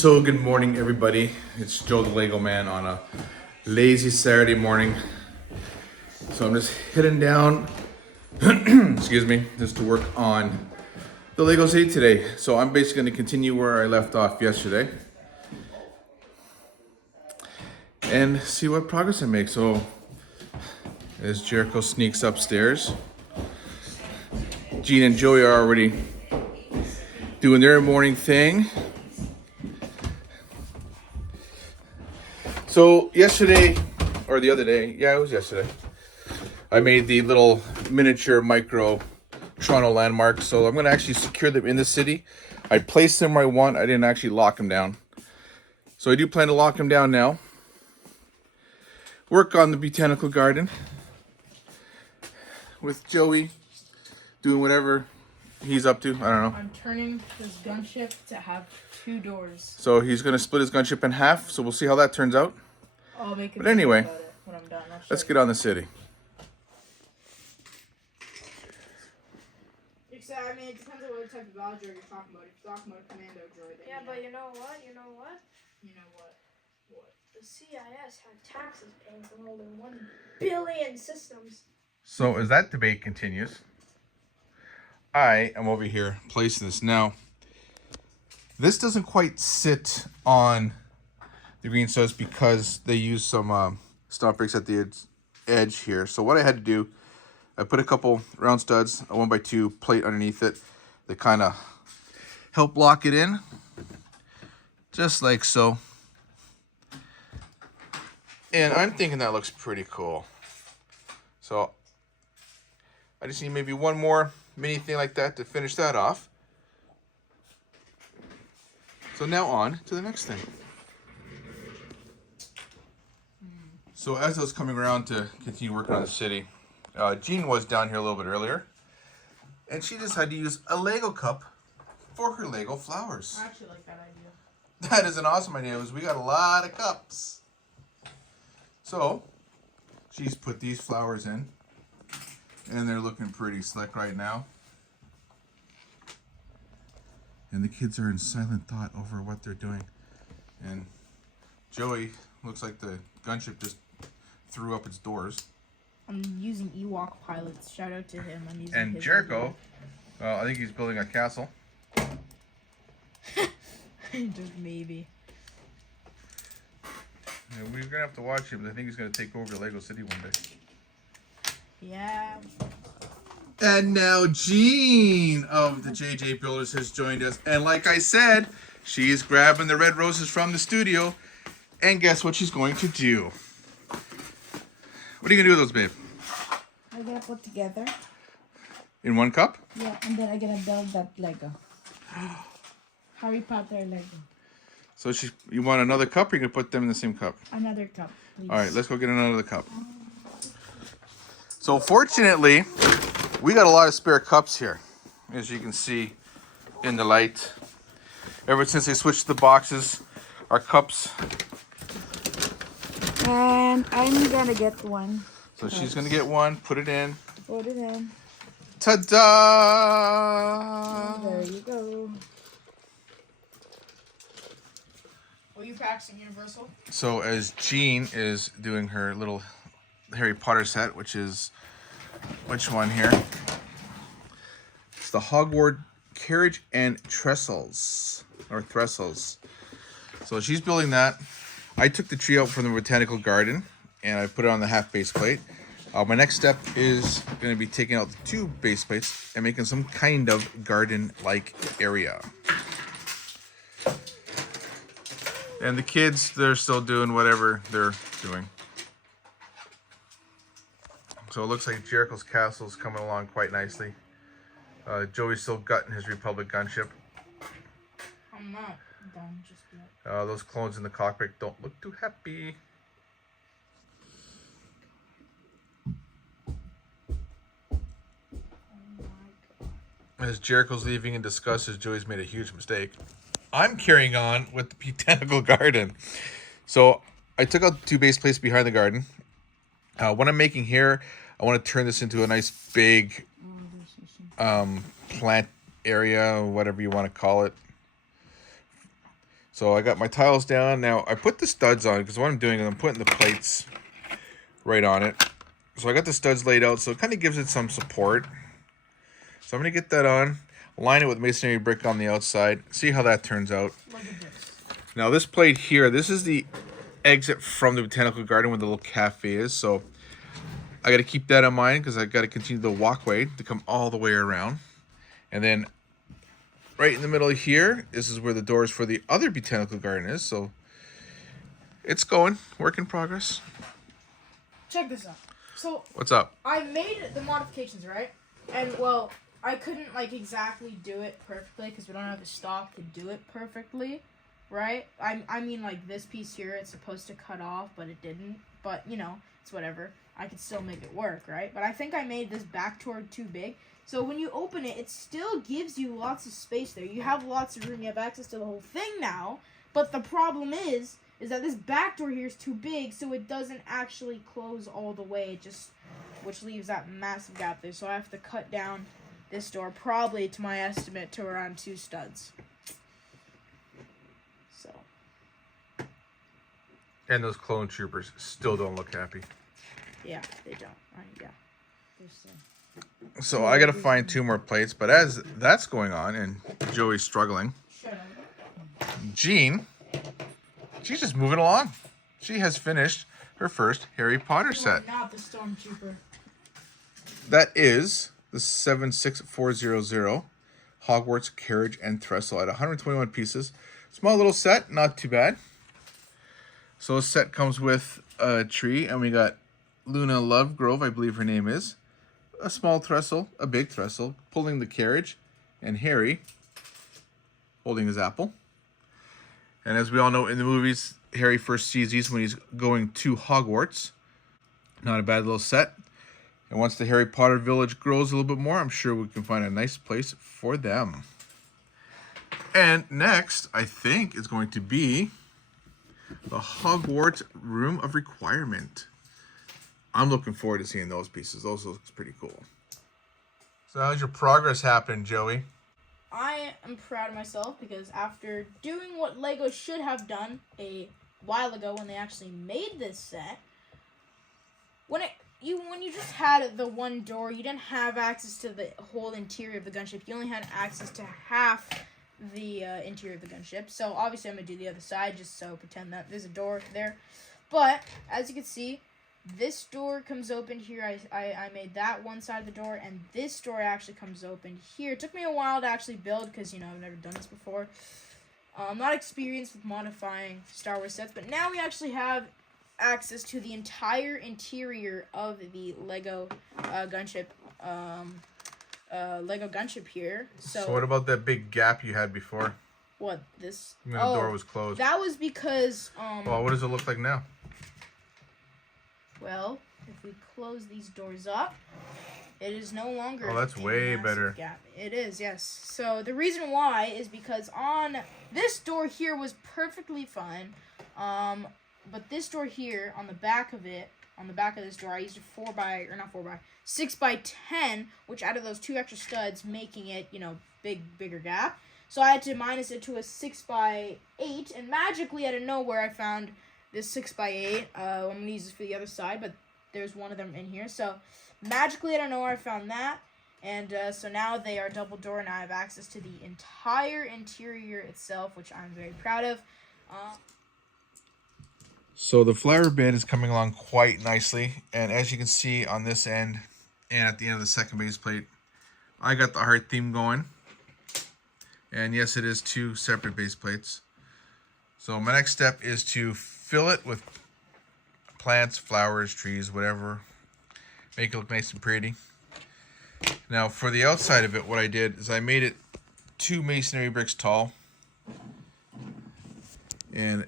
So good morning, everybody. It's Joe the Lego Man on a lazy Saturday morning. So I'm just heading down, excuse me, just to work on the Lego City today. So I'm basically going to continue where I left off yesterday and see what progress I make. So as Jericho sneaks upstairs, Gene and Joey are already doing their morning thing. So yesterday, or the other day, yeah, it was yesterday, I made the little miniature micro Toronto landmarks. So I'm going to actually secure them in the city. I placed them where I want. I didn't actually lock them down. So I do plan to lock them down now. Work on the botanical garden with Joey doing whatever he's up to. I don't know. I'm turning this gunship to have 2 doors. So he's going to split his gunship in half. So we'll see how that turns out. I'll make a But video anyway, about it when I'm done. Let's get on the city. I mean, it depends on what type of battle droid you're talking about. If you're talking about a commando droid, then Yeah, but you know what? You know what? What? The CIS had taxes paying for more than 1 billion systems. So as that debate continues, I am over here placing this. Now, this doesn't quite sit on the green studs because they use some stomp bricks at the edge here. So what I had to do, I put a couple round studs, a 1x2 plate underneath it that kind of help lock it in, just like so. And I'm thinking that looks pretty cool. So I just need maybe one more mini thing like that to finish that off. So now on to the next thing. So as I was coming around to continue working on the city, Jean was down here a little bit earlier, and she decided to use a Lego cup for her Lego flowers. I actually like that idea. That is an awesome idea, because we got a lot of cups. So she's put these flowers in, and they're looking pretty slick right now. And the kids are in silent thought over what they're doing. And Joey looks like the gunship just threw up its doors. I'm using Ewok pilots. Shout out to him. I'm using And his Jericho, I think he's building a castle. Just maybe. And we're gonna have to watch him. I think he's gonna take over Lego City one day. Yeah. And now Jean of the JJ Builders has joined us. And like I said, she's grabbing the red roses from the studio. And guess what she's going to do? What are you gonna do with those, babe? I'm gonna put together. In one cup? Yeah, and then I'm gonna build that Lego. Harry Potter Lego. So you want another cup, or you gonna put them in the same cup? Another cup, please. All right, let's go get another cup. So fortunately, we got a lot of spare cups here, as you can see in the light. Ever since they switched the boxes, our cups. And I'm gonna get one. So she's gonna get one, put it in. Put it in. Ta-da! There you go. Are you practicing Universal? So as Jean is doing her little Harry Potter set, which is, which one here? It's the Hogwarts carriage and trestles, or trestles. So she's building that. I took the tree out from the botanical garden and I put it on the half base plate. My next step is going to be taking out the 2 base plates and making some kind of garden-like area. And the kids, they're still doing whatever they're doing. So it looks like Jericho's castle is coming along quite nicely. Joey's still gutting his Republic gunship. I'm not done just yet. Those clones in the cockpit don't look too happy. As Jericho's leaving in disgust, as Joey's made a huge mistake, I'm carrying on with the botanical garden. So I took out the 2 base plates behind the garden. What I'm making here, I want to turn this into a nice big plant area, whatever you want to call it. So I got my tiles down. Now I put the studs on because what I'm doing is I'm putting the plates right on it. So I got the studs laid out, so it kind of gives it some support. So I'm going to get that on, line it with masonry brick on the outside, see how that turns out. Look at this. Now this plate here, this is the exit from the botanical garden where the little cafe is. So I got to keep that in mind because I got to continue the walkway to come all the way around. And then right in the middle here, this is where the doors for the other botanical garden is. So it's going, work in progress. Check this out. So What's up? I made the modifications, right? And well, I couldn't like exactly do it perfectly because we don't have the stock to do it perfectly, right? I mean like this piece here, it's supposed to cut off, but it didn't. But you know, it's whatever. I could still make it work, right? But I think I made this back door too big. So when you open it, it still gives you lots of space there. You have lots of room. You have access to the whole thing now. But the problem is that this back door here is too big, so it doesn't actually close all the way. It just, which leaves that massive gap there. So I have to cut down this door, probably to my estimate, to around 2 studs. So. And those clone troopers still don't look happy. Yeah, they don't. Yeah. There's So I got to find 2 more plates. But as that's going on and Joey's struggling, Shut up. Jean, she's just moving along. She has finished her first Harry Potter set. Not the stormtrooper. That is the 76400 Hogwarts Carriage and Trestle at 121 pieces. Small little set, not too bad. So this set comes with a tree, and we got Luna Lovegrove, I believe her name is. A small trestle, a big trestle, pulling the carriage, and Harry holding his apple. And as we all know in the movies, Harry first sees these when he's going to Hogwarts. Not a bad little set. And once the Harry Potter village grows a little bit more, I'm sure we can find a nice place for them. And next, I think, is going to be the Hogwarts Room of Requirement. I'm looking forward to seeing those pieces. Those look pretty cool. So how's your progress happening, Joey? I am proud of myself because after doing what LEGO should have done a while ago when they actually made this set, when you just had the one door, you didn't have access to the whole interior of the gunship. You only had access to half the interior of the gunship. So obviously I'm going to do the other side just so pretend that there's a door there. But as you can see, this door comes open here. I made that one side of the door, and this door actually comes open here. It took me a while to actually build because, you know, I've never done this before. I'm not experienced with modifying Star Wars sets, but now we actually have access to the entire interior of the Lego gunship. Lego gunship here. So what about that big gap you had before? What, this? When the door was closed. That was because Well, what does it look like now? well, if we close these doors up, it is no longer. Oh, that's a way massive better. Gap. It is, yes. So the reason why is because on this door here was perfectly fine, but this door here on the back of it, on the back of this door, I used a 6 by 10, which added those 2 extra studs, making it, you know, bigger gap. So I had to minus it to a 6 by 8, and magically out of nowhere I found this 6 by 8. I'm gonna use this for the other side, but there's one of them in here. So magically out of nowhere I found that, and so now they are double door, and I have access to the entire interior itself, which I'm very proud of. So the flower bed is coming along quite nicely, and as you can see on this end and at the end of the second base plate, I got the heart theme going. And yes, it is 2 separate base plates. So my next step is to fill it with plants, flowers, trees, whatever. Make it look nice and pretty. Now for the outside of it, what I did is I made it 2 masonry bricks tall. And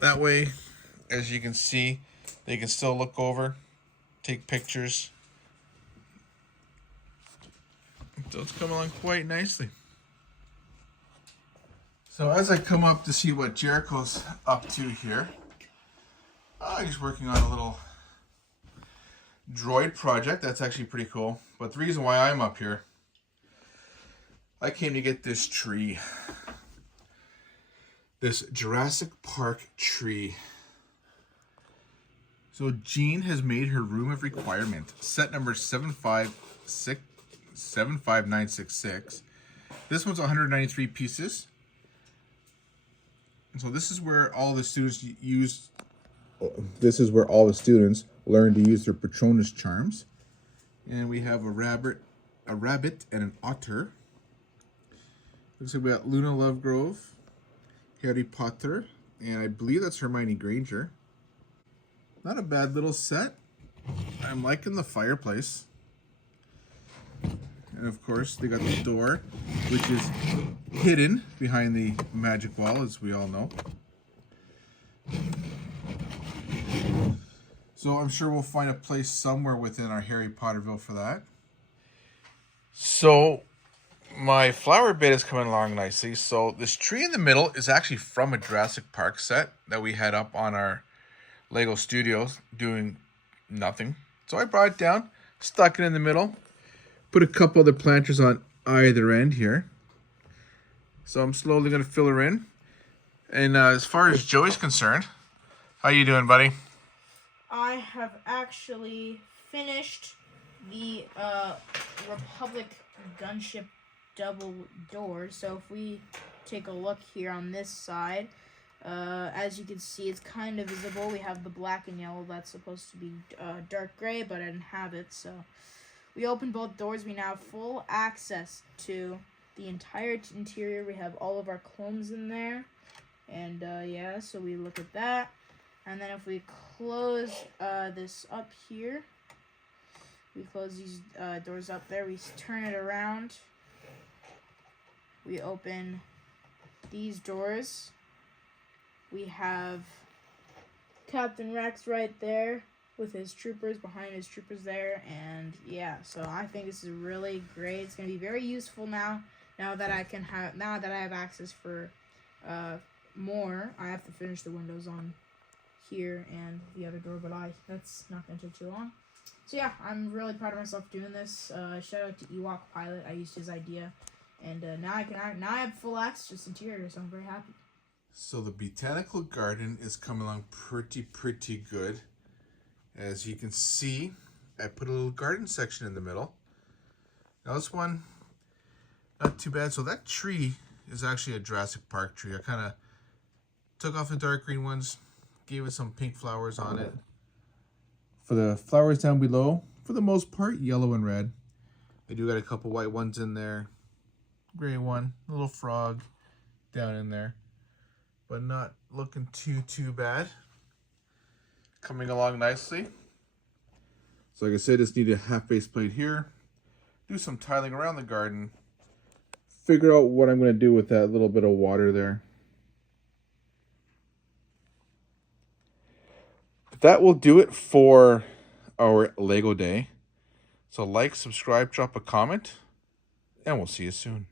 that way, as you can see, they can still look over, take pictures. So it's coming along quite nicely. So as I come up to see what Jericho's up to here, he's working on a little droid project. That's actually pretty cool. But the reason why I'm up here, I came to get this tree. this Jurassic Park tree. So Jean has made her room of requirement. Set number 75966. This one's 193 pieces. And so this is where all the students use. This is where all the students learn to use their Patronus charms. And we have a rabbit, and an otter. Looks like we got Luna Lovegrove, Harry Potter, and I believe that's Hermione Granger. Not a bad little set. I'm liking the fireplace. And of course, they got the door, which is hidden behind the magic wall, as we all know. So I'm sure we'll find a place somewhere within our Harry Potterville for that. So my flower bed is coming along nicely. So this tree in the middle is actually from a Jurassic Park set that we had up on our Lego Studios doing nothing. So I brought it down, stuck it in the middle, put a couple other planters on either end here. So I'm slowly going to fill her in. And as far as Joey's concerned, how you doing, buddy? I have actually finished the Republic gunship double doors. So if we take a look here on this side, as you can see, it's kind of visible. We have the black and yellow that's supposed to be dark gray, but I didn't have it. So we open both doors. We now have full access to the entire interior. We have all of our clones in there. And yeah, so we look at that. And then if we close this up here, we close these doors up there, we turn it around, we open these doors, we have Captain Rex right there with his troopers, behind his troopers there, and yeah, so I think this is really great. It's going to be very useful now that I have access for more. I have to finish the windows on here and the other door, but that's not going to take too long. So yeah, I'm really proud of myself doing this. Shout out to Ewok Pilot. I used his idea, and now I have full access to this interior, so I'm very happy. So the botanical garden is coming along pretty good. As you can see, I put a little garden section in the middle. Now this one, not too bad. So that tree is actually a Jurassic Park tree. I kind of took off the dark green ones, gave it some pink flowers on it. For the flowers down below, for the most part, yellow and red. I do got a couple white ones in there. Gray one, a little frog down in there. But not looking too bad. Coming along nicely. So like I said, just need a half base plate here. Do some tiling around the garden. Figure out what I'm going to do with that little bit of water there. That will do it for our Lego day. So like, subscribe, drop a comment, and we'll see you soon.